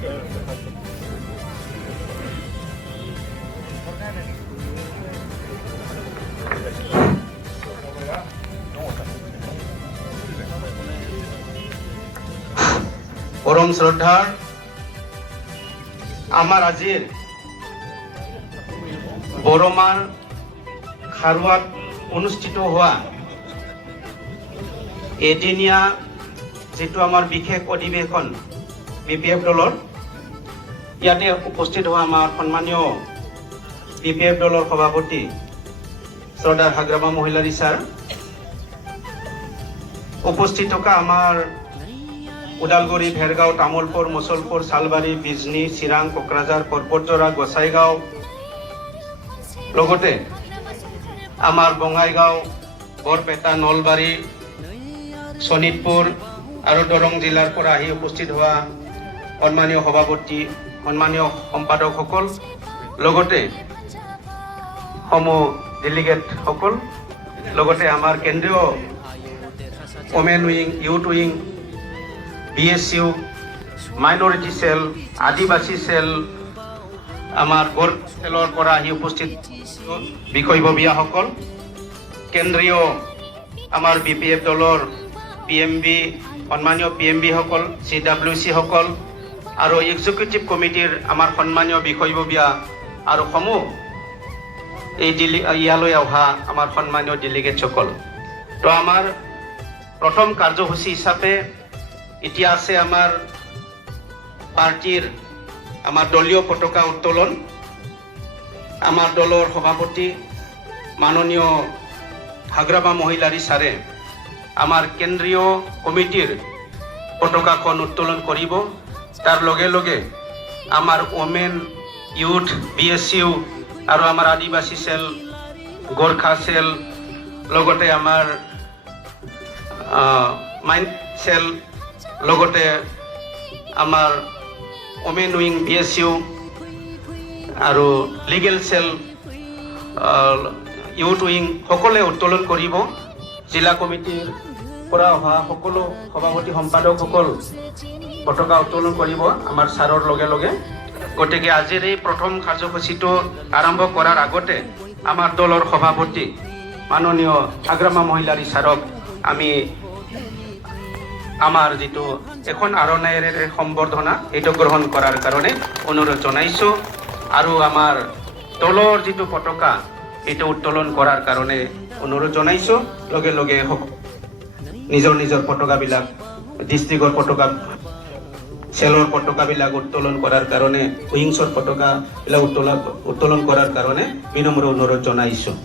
পৰম শ্ৰদ্ধাৰ আমাৰ আজিৰ বড়মাৰ খাৰুয়াত অনুষ্ঠিত হওয়া এদিনীয়া যেটো আমাৰ বিশেষ অধিবেশন বিপিএফ দলৰ ইয়াতে উপস্থিত হওয়া আমাৰ সম্মানীয় বিপিএফ দলৰ সভাপতি শ্ৰদ্ধাৰ হাগ্ৰামা মহিলাৰী স্যাৰ, উপস্থিত থকা আমাৰ উদালগুৰি, ভেৰগাঁও, তামোলপুৰ, মুছলপুৰ, শালবাৰী, বিজনী, চিৰাং, কোকৰাঝাৰ, পৰ্বতজৰা, গোসাইগাঁও, লগতে আমাৰ বঙাইগাঁও, বৰপেটা, নলবাৰী, শোণিতপুৰ আৰু দৰং জিলাৰ পৰা আহি উপস্থিত হোৱা সন্মানীয় সভাপতি, সন্মানীয় সম্পাদকসকল, লগতে সমূহ ডেলিগেটসকল, লগতে আমাৰ কেন্দ্ৰীয় women wing, youth wing, BSU, minority cell, Adivasi cell, আমাৰ গোৰ সেলৰ পৰা আহি উপস্থিত বিষয়ববীয়াসকল, কেন্দ্ৰীয় আমাৰ BPF দলৰ PMB, সন্মানীয় PMB সকল, CWC সকল আৰু এক্সিকিউটিভ কমিটিৰ আমাৰ সন্মানীয় বিষয়ববীয়া আৰু সমূহ এই ইয়ালৈ অহা আমাৰ সন্মানীয় ডেলিগেটসকল। তো আমাৰ প্ৰথম কাৰ্যসূচী হিচাপে এতিয়া আছে আমাৰ পাৰ্টিৰ আমাৰ দলীয় পতাকা উত্তোলন। আমাৰ দলৰ সভাপতি মাননীয় হাগ্ৰামা মহিলাৰী ছাৰে আমাৰ কেন্দ্ৰীয় কমিটিৰ পতাকাখন উত্তোলন কৰিব। তাৰ লগে লগে আমাৰ ওমেন, ইউথ, BSU আৰু আমাৰ আদিবাসী সেল, গোৰ্খা সেল, লগতে আমাৰ মাইন সেল, লগতে আমাৰ ওমেন উইং, BSU আৰু লিগেল সেল, ইউথ উইং সকলোৱে উত্তোলন কৰিব। জিলা কমিটিৰ পৰা অহা সকলো সভাপতি সম্পাদকসকল পতাকা উত্তোলন কৰিব আমাৰ ছাৰৰ লগে লগে। গতিকে আজিৰ এই প্ৰথম কাৰ্যসূচীটো আৰম্ভ কৰাৰ আগতে আমাৰ দলৰ সভাপতি মাননীয় হাগ্ৰামা মহিলাৰী ছাৰক আমি আমাৰ যেটো এখন আৰণায়েৰে সম্বৰ্ধনা এইটো গ্ৰহণ কৰাৰ কাৰণে অনুৰোধ জনাইছোঁ আৰু আমাৰ দলৰ যেটো পতাকা এইটো উত্তোলন কৰাৰ কাৰণে অনুৰোধ জনাইছোঁ। লগে লগে নিজৰ নিজৰ পতাকাবিলাক, ডিষ্ট্ৰিক্টৰ পতাকা, সেলৰ পতাকাবিলাক উত্তোলন কৰাৰ কাৰণে, উইংছৰ পতাকাবিলাক উত্তোলন কৰাৰ কাৰণে বিনম্ৰ অনুৰোধ জনাইছোঁ।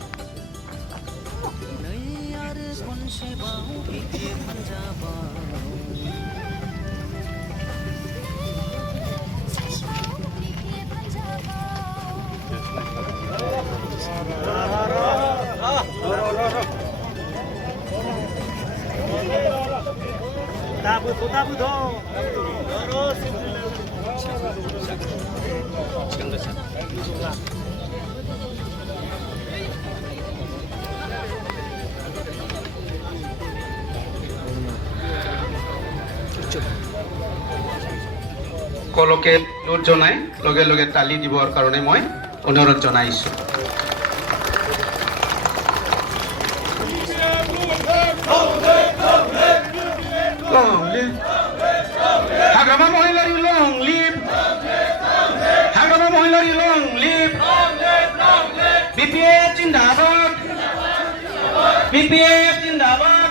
সকলোকে অনুৰোধ জনাই লগে লগে তালি দিবৰ কাৰণে মই অনুৰোধ জনাইছোঁ। Hagrama Mohilary long live, Hagrama Mohilary long live, BPF জিন্দাবাদ, BPF জিন্দাবাদ,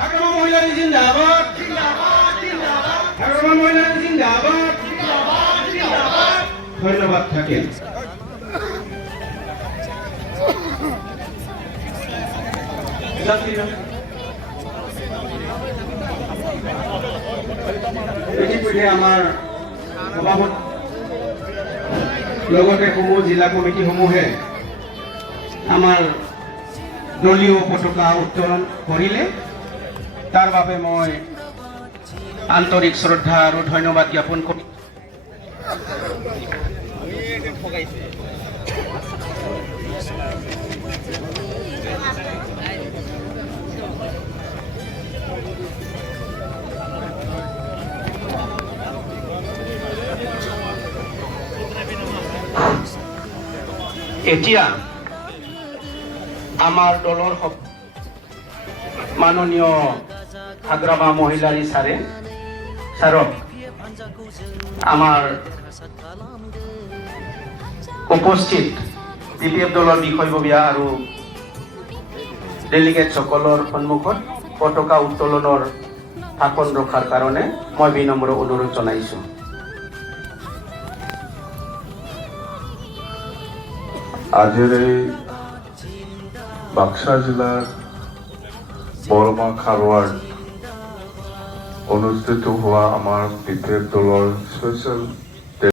হাগ্ৰামা মহিলাৰী জিন্দাবাদ, হাগ্ৰামা মহিলাৰী জিন্দাবাদ। ধন্যবাদ থাকিল। ইতিমধ্যে আমাৰ সভাপতি লগতে সমূহ জিলা কমিটিসমূহে আমাৰ দলীয় পতাকা উত্তোলন কৰিলে। তাৰ বাবে মই আন্তৰিক শ্ৰদ্ধা আৰু ধন্যবাদ জ্ঞাপন কৰিম। এতিয়া আমাৰ দলৰ মাননীয় হাগ্ৰামা মহিলাৰী ছাৰক আমাৰ উপস্থিত বিপিএফ দলৰ বিষয়ববীয়া আৰু ডেলিগেট সকলৰ সন্মুখত পতাকা উত্তোলনৰ ভাষণ ৰখাৰ কাৰণে মই বিনম্ৰ অনুৰোধ জনাইছো। আজিৰ এই বাক্সা জিলাৰ বৰমা খাৰৱাৰত অনুষ্ঠিত হোৱা আমাৰ বিপিএফ দলৰ স্পেচিয়েল